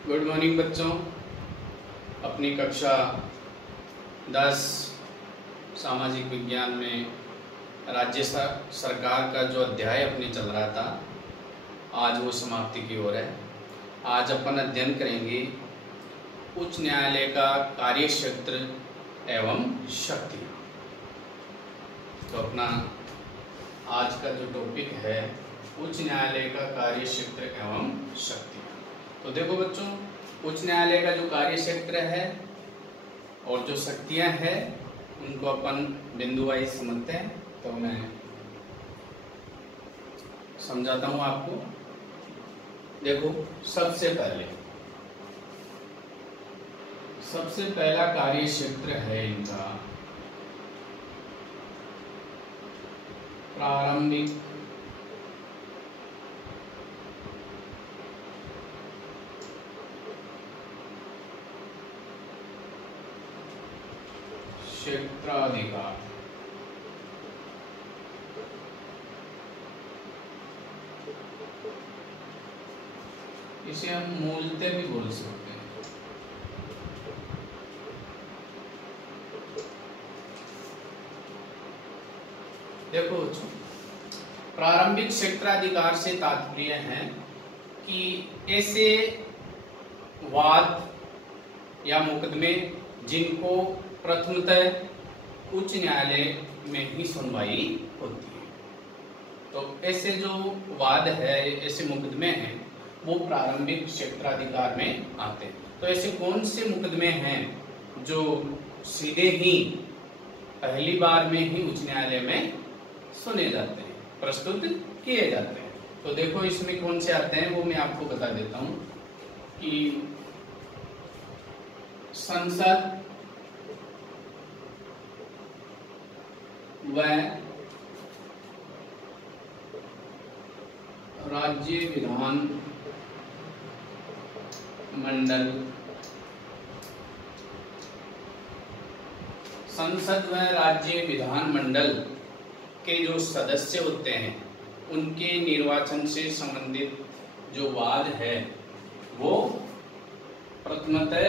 Good morning बच्चों। अपनी कक्षा 10 सामाजिक विज्ञान में राज्य सरकार का जो अध्याय अपने चल रहा था, आज वो समाप्ति की ओर है। आज अपन अध्ययन करेंगे उच्च न्यायालय का कार्य क्षेत्र एवं शक्ति। तो अपना आज का जो टॉपिक है उच्च न्यायालय का कार्य क्षेत्र एवं शक्ति। तो देखो बच्चों, उच्च न्यायालय का जो कार्य क्षेत्र है और जो शक्तियां हैं उनको अपन बिंदु वाइज समझते हैं। तो मैं समझाता हूं आपको। देखो, सबसे पहला कार्य क्षेत्र है इनका प्रारंभिक क्षेत्राधिकार। इसे हम मूलतः भी बोल सकते हैं। देखो, प्रारंभिक क्षेत्राधिकार से तात्पर्य है कि ऐसे वाद या मुकदमे जिनको प्रथमतः उच्च न्यायालय में ही सुनवाई होती है, तो ऐसे जो वाद है, ऐसे मुकदमे हैं, वो प्रारंभिक क्षेत्राधिकार में आते हैं। तो ऐसे कौन से मुकदमे हैं जो सीधे ही पहली बार में ही उच्च न्यायालय में सुने जाते हैं, प्रस्तुत किए जाते हैं? तो देखो, इसमें कौन से आते हैं वो मैं आपको बता देता हूं कि संसद व राज्य विधान मंडल। संसद व राज्य विधान मंडल के जो सदस्य होते हैं उनके निर्वाचन से संबंधित जो वाद है वो प्रथमतः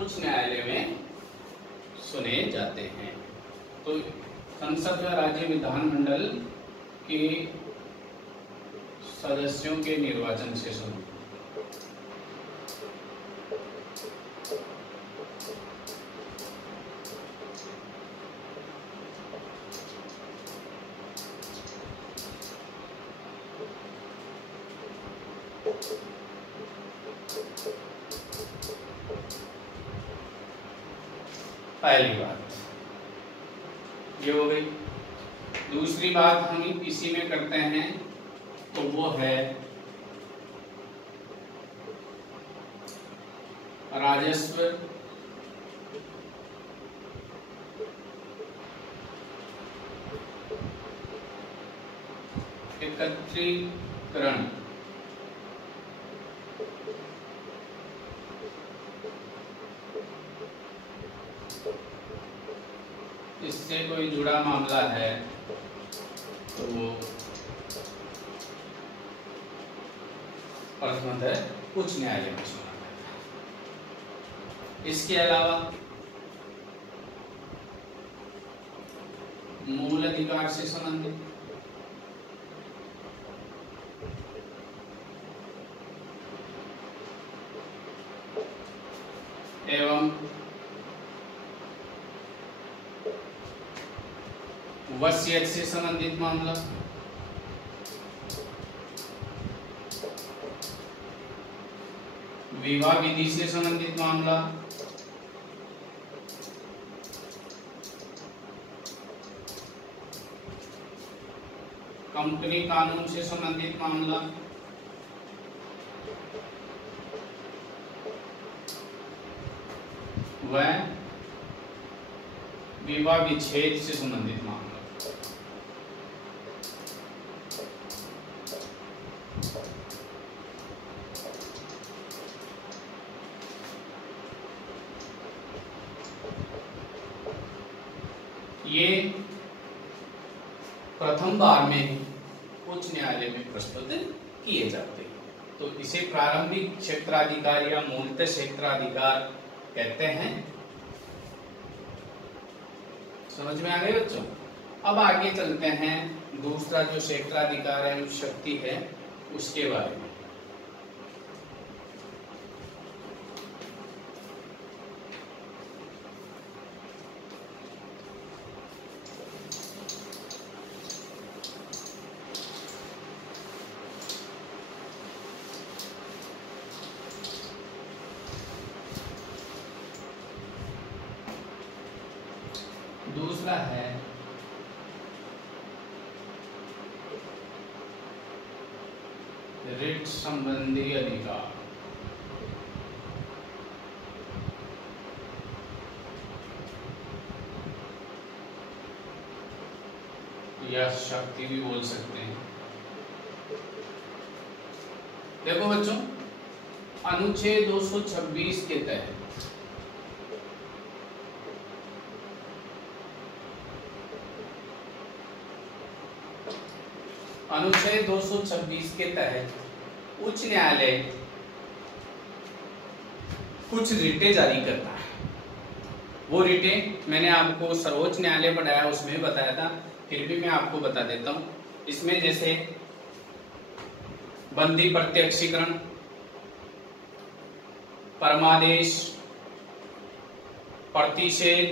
उच्च न्यायालय में सुने जाते हैं। तो संसद व राज्य विधान मंडल के सदस्यों के निर्वाचन से संबंधित पहली बात ये हो गई। दूसरी बात हम इसी में करते हैं तो वो है राजस्व एकत्रीकरण। इससे कोई जुड़ा मामला है तो वो प्रथमतः उच्च न्यायालय में सुना जाता है। इसके अलावा मूल अधिकार से संबंधित एवं वसीयत से संबंधित मामला, विवाह विधि से संबंधित मामला, कंपनी कानून से संबंधित मामला, व विवाह विच्छेद से संबंधित मामला। ये प्रथम बार में उच्च न्यायालय में प्रस्तुत किए जाते हैं। तो इसे प्रारंभिक क्षेत्राधिकार या मूलतः क्षेत्राधिकार कहते हैं। समझ में आ गए बच्चों? अब आगे चलते हैं, दूसरा जो क्षेत्राधिकार है, शक्ति है, उसके बारे में। दूसरा है रिट संबंधी अधिकार या शक्ति भी बोल सकते हैं। देखो बच्चों, अनुच्छेद 226 के तहत अनुच्छेद 226 के तहत उच्च न्यायालय कुछ रिटें जारी करता है। वो रिटें मैंने आपको सर्वोच्च न्यायालय पढ़ाया, उसमें भी बताया था, फिर भी मैं आपको बता देता हूं। इसमें जैसे बंदी प्रत्यक्षीकरण, परमादेश, प्रतिषेध,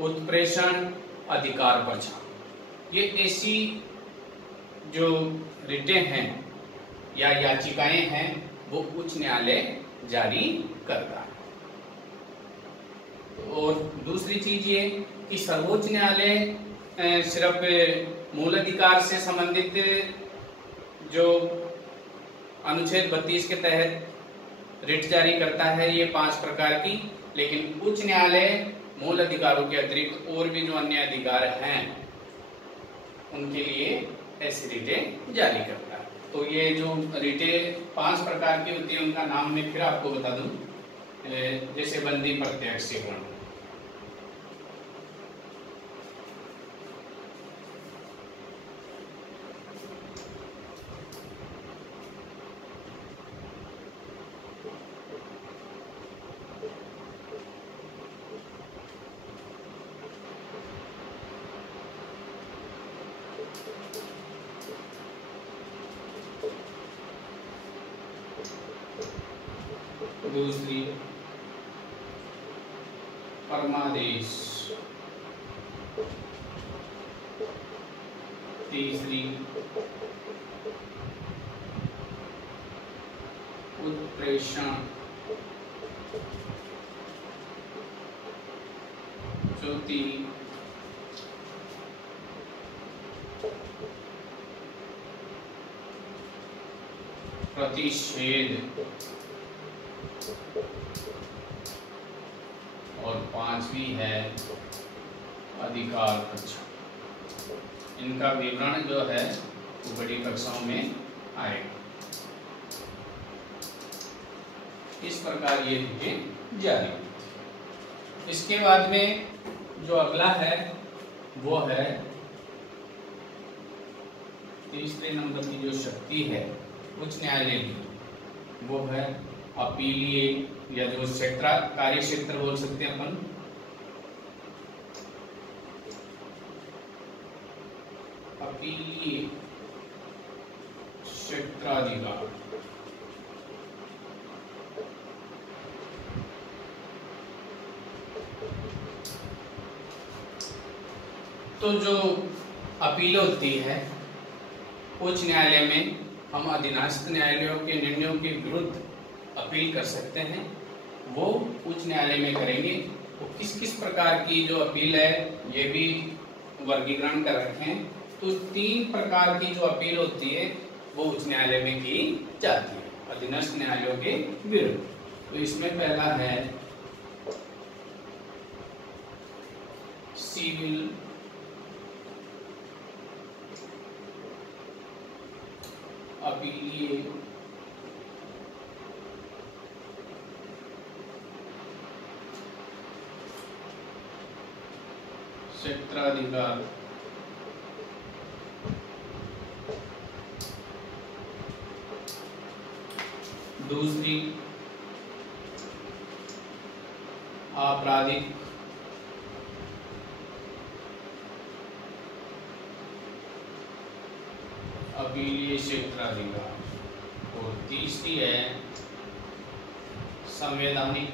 उत्प्रेषण, अधिकार पक्षाघात, ये ऐसी जो रिटें हैं या याचिकाएं हैं वो उच्च न्यायालय जारी करता है। और दूसरी चीज ये कि सर्वोच्च न्यायालय सिर्फ मूल अधिकार से संबंधित जो अनुच्छेद 32 के तहत रिट जारी करता है, ये 5 प्रकार की, लेकिन उच्च न्यायालय मूल अधिकारों के अतिरिक्त और भी जो अन्य अधिकार हैं उनके लिए ऐसी रिटें जारी करता है। तो ये जो रिटें 5 प्रकार की होती है, उनका नाम मैं फिर आपको बता दूं। जैसे बंदी प्रत्यक्षीकरण, दूसरी परमादेश, तीसरी उत्प्रेषण, चौथी प्रतिषेध और 5वीं है अधिकार कक्षा। इनका विवरण जो है वो बड़ी कक्षाओं में आएगा। इस प्रकार ये रिटें जारी। इसके बाद में जो अगला है वो है तीसरे नंबर की जो शक्ति है उच्च न्यायालय की, वो है अपीलीय या जो कार्य क्षेत्र बोल सकते हैं अपन, अपीलीय क्षेत्राधिकार। तो जो अपील होती है उच्च न्यायालय में, हम अधीनस्थ न्यायालयों के निर्णयों के विरुद्ध अपील कर सकते हैं, वो उच्च न्यायालय में करेंगे। तो किस किस प्रकार की जो अपील है ये भी वर्गीकरण कर रखे हैं। तो 3 प्रकार की जो अपील होती है वो उच्च न्यायालय में की जाती है अधीनस्थ न्यायालयों के विरुद्ध। तो इसमें पहला है सिविल अपीलीय क्षेत्राधिकार। दूसरी आपराधिक अपीलीय क्षेत्राधिकार और तीसरी है संवैधानिक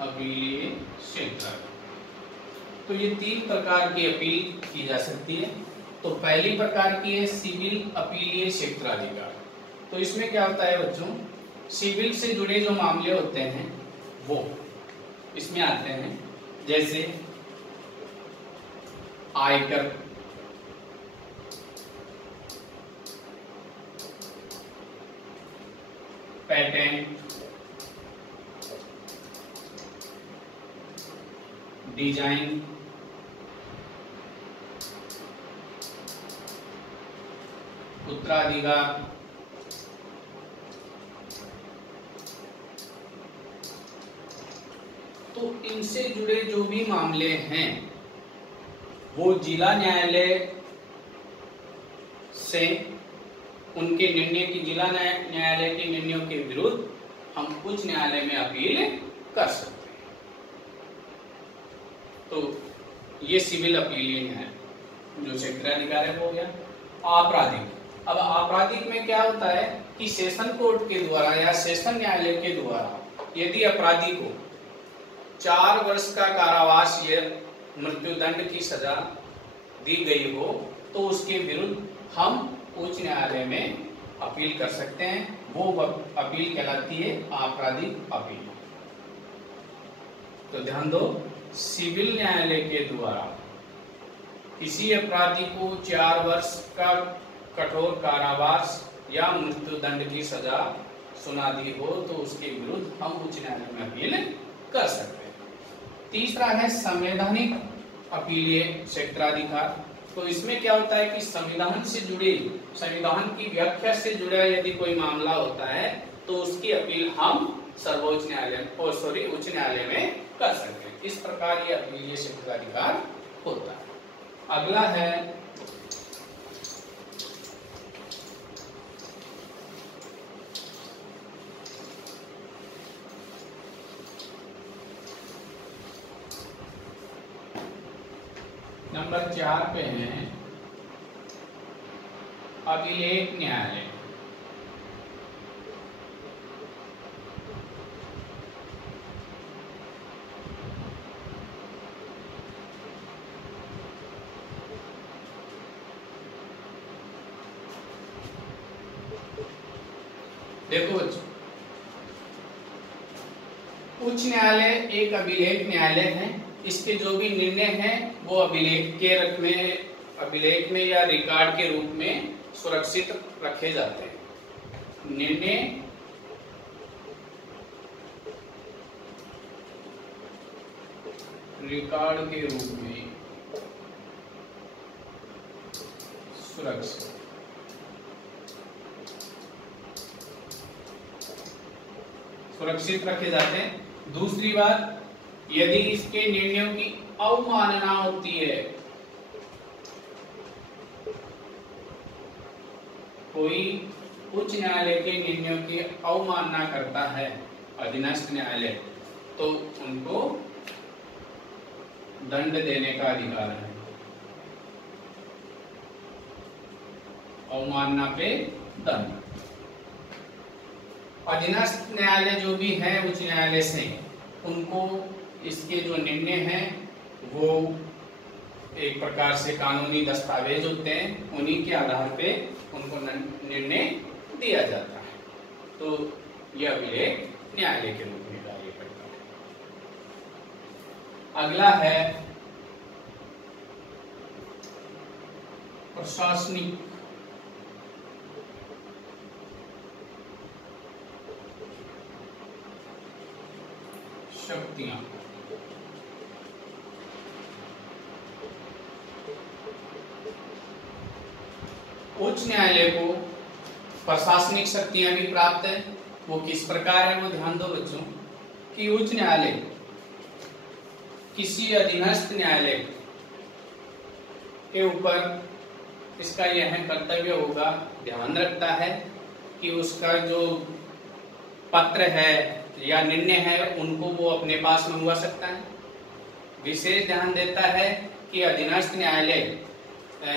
अपीलीय क्षेत्राधिकार। तो ये 3 प्रकार की अपील की जा सकती है। तो पहली प्रकार की है सिविल अपीलीय क्षेत्राधिकार। तो इसमें क्या होता है बच्चों, सिविल से जुड़े जो मामले होते हैं वो इसमें आते हैं, जैसे आयकर, पेटेंट, डिजाइन, उत्तराधिकार, तो इनसे जुड़े जो भी मामले हैं वो जिला न्यायालय से उनके निर्णय की जिला न्यायालय के निर्णयों के विरुद्ध हम उच्च न्यायालय में अपील कर सकते हैं। तो ये सिविल अपीलीय है। जो क्षेत्राधिकार है वो हो गया। आपराधिक, अब आपराधिक में क्या होता है कि सेशन कोर्ट के द्वारा या सेशन न्यायालय के द्वारा यदि अपराधी को 4 वर्ष का कारावास या मृत्युदंड की सजा दी गई हो तो उसके विरुद्ध हम उच्च न्यायालय में अपील कर सकते हैं। वो अपील कहलाती है आपराधिक अपील। तो ध्यान दो, सिविल न्यायालय के द्वारा किसी अपराधी को 4 वर्ष का कठोर कारावास या मृत्युदंड की सजा सुना दी हो तो उसके विरुद्ध हम उच्च न्यायालय में अपील कर सकते हैं। तीसरा है संवैधानिक अपीलीय क्षेत्राधिकार। तो इसमें क्या होता है कि संविधान से जुड़े, संविधान की व्याख्या से जुड़ा यदि कोई मामला होता है तो उसकी अपील हम सर्वोच्च न्यायालय उच्च न्यायालय में कर सकते हैं। इस प्रकार ये अपीलीय क्षेत्राधिकार होता है। अगला है नंबर 4 पे है अभिलेख न्यायालय। देखो बच्चों, उच्च न्यायालय एक अभिलेख न्यायालय है। इसके जो भी निर्णय हैं वो अभिलेख में या रिकॉर्ड के रूप में सुरक्षित रखे जाते हैं। निर्णय रिकॉर्ड के रूप में सुरक्षित रखे जाते हैं। दूसरी बात, यदि इसके निर्णयों की अवमानना होती है, कोई उच्च न्यायालय के निर्णयों की अवमानना करता है अधीनस्थ न्यायालय, तो उनको दंड देने का अधिकार है। अवमानना पे दंड। अधीनस्थ न्यायालय जो भी है उच्च न्यायालय से, उनको इसके जो निर्णय हैं वो एक प्रकार से कानूनी दस्तावेज होते हैं, उन्हीं के आधार पे उनको निर्णय दिया जाता है। तो यह अभिलेख न्यायालय के रूप में कार्य करता है। अगला है प्रशासनिक शक्तियां। उच्च न्यायालय को प्रशासनिक शक्तियां भी प्राप्त है। वो किस प्रकार है वो ध्यान दो बच्चों, कि उच्च न्यायालय किसी अधीनस्थ न्यायालय के ऊपर इसका यह कर्तव्य होगा, ध्यान रखता है कि उसका जो पत्र है या निर्णय है उनको वो अपने पास मंगवा सकता है। विशेष ध्यान देता है कि अधीनस्थ न्यायालय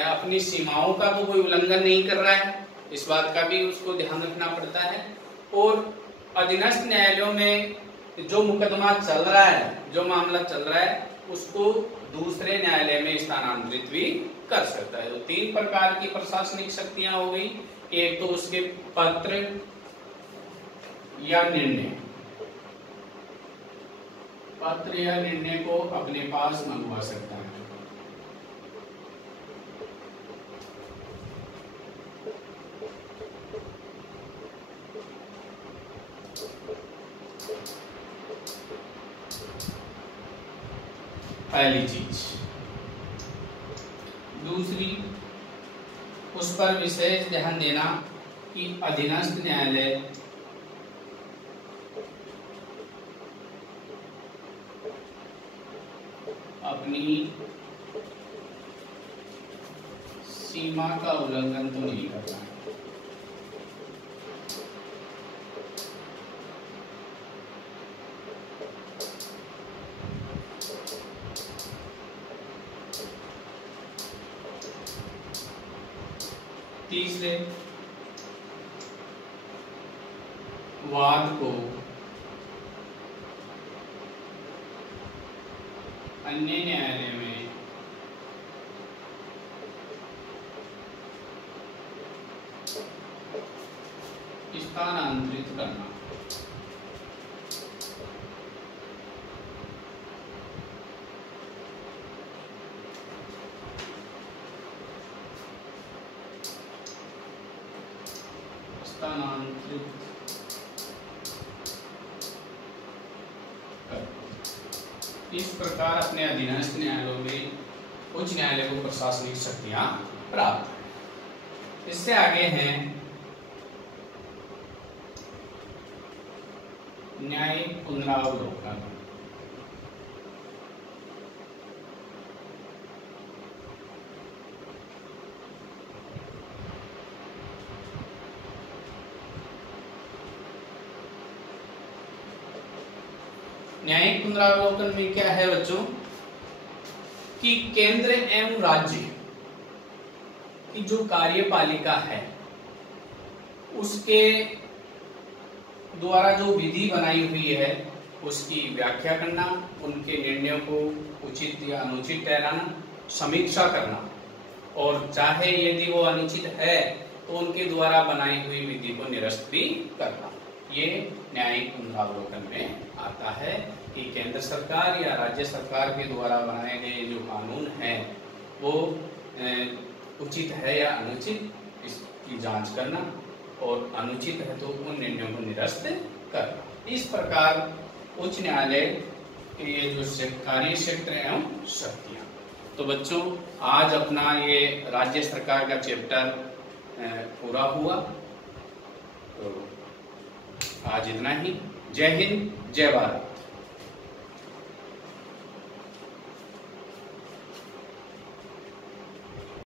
अपनी सीमाओं का तो कोई उल्लंघन नहीं कर रहा है, इस बात का भी उसको ध्यान रखना पड़ता है। और अधीनस्थ न्यायालयों में जो मुकदमा चल रहा है, जो मामला चल रहा है, उसको दूसरे न्यायालय में स्थानांतरित भी कर सकता है। तो 3 प्रकार की प्रशासनिक शक्तियां हो गई। एक तो उसके पत्र या निर्णय, पत्र या निर्णय को अपने पास मंगवा सकता है। पहली चीज। दूसरी, उस पर विशेष ध्यान देना कि अधीनस्थ न्यायालय अपनी सीमा का उल्लंघन तो नहीं कर रहा है। तीसरे, वाद को अन्य न्यायालय में स्थानांतरित करना। इस प्रकार अपने अधीनस्थ न्यायालयों में उच्च न्यायालय को प्रशासनिक शक्तियां प्राप्त हैं। इससे आगे हैं न्यायिक पुनरावलोकन। न्यायिक पुनरावलोकन में क्या है बच्चों कि केंद्र एवं राज्य की जो कार्यपालिका है उसके द्वारा जो विधि बनाई हुई है उसकी व्याख्या करना, उनके निर्णयों को उचित या अनुचित ठहराना, समीक्षा करना, और चाहे यदि वो अनुचित है तो उनके द्वारा बनाई हुई विधि को निरस्त भी करना। ये न्यायिक पुनरावलोकन में आता है कि केंद्र सरकार या राज्य सरकार के द्वारा बनाए गए जो कानून हैं वो उचित है या अनुचित, इसकी जांच करना, और अनुचित है तो उन निर्णयों को निरस्त करना। इस प्रकार उच्च न्यायालय के ये जो कार्य क्षेत्र एवं शक्तियां। तो बच्चों आज अपना ये राज्य सरकार का चैप्टर पूरा हुआ। तो आज इतना ही। जय हिंद, जय भारत।